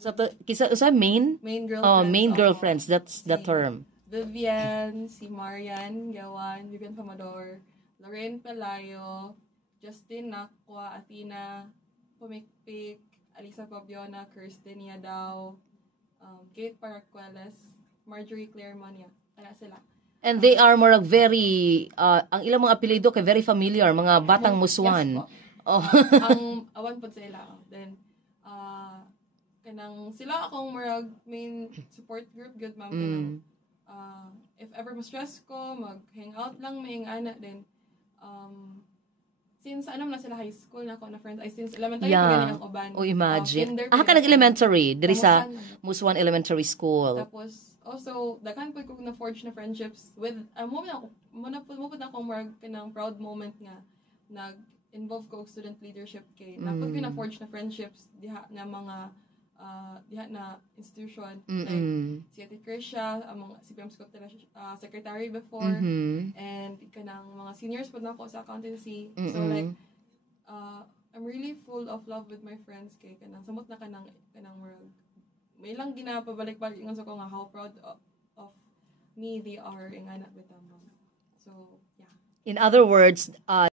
Sa main? Main girlfriends. Main girlfriends. That's the term. Vivian, si Marian Gawan, Vivian Famador, Lorraine Pelayo, Justin Nakwa, Athena Pumikpik, Alisa Pabiona, Kirsten Yadao, Kate Paracueles, Marjorie Claire Mania. Tala sila. And they are more very, ang ilang mga apelido kay very familiar, mga batang muswan. Yes, Oh. ang awan po sa ila. Then, kanang sila akong marag main support group, good ma'am. If ever ma-stress ko, mag-hangout lang may anak din. Since na sila high school na ako na friends, since elementary pa galing ang uban. Oh, imagine. Ka nag-elementary, diri sa Muswan Elementary School. Tapos, also, daghan po ko na-forge na friendships with, muna po na akong marag kanang proud moment nga, nag-involve ko student leadership kay. Napod ko na-forge na friendships, diha na mga, diha na institution. Like, si Ate Krisha, si PM Scott secretary before, and kanang mga seniors po na ako sa accountancy. So like, I'm really full of love with my friends kay kanang samot na kanang murag. May lang ginapabalik-balik nga sa ko nga how proud of me they are ing anak with them. So, yeah. In other words,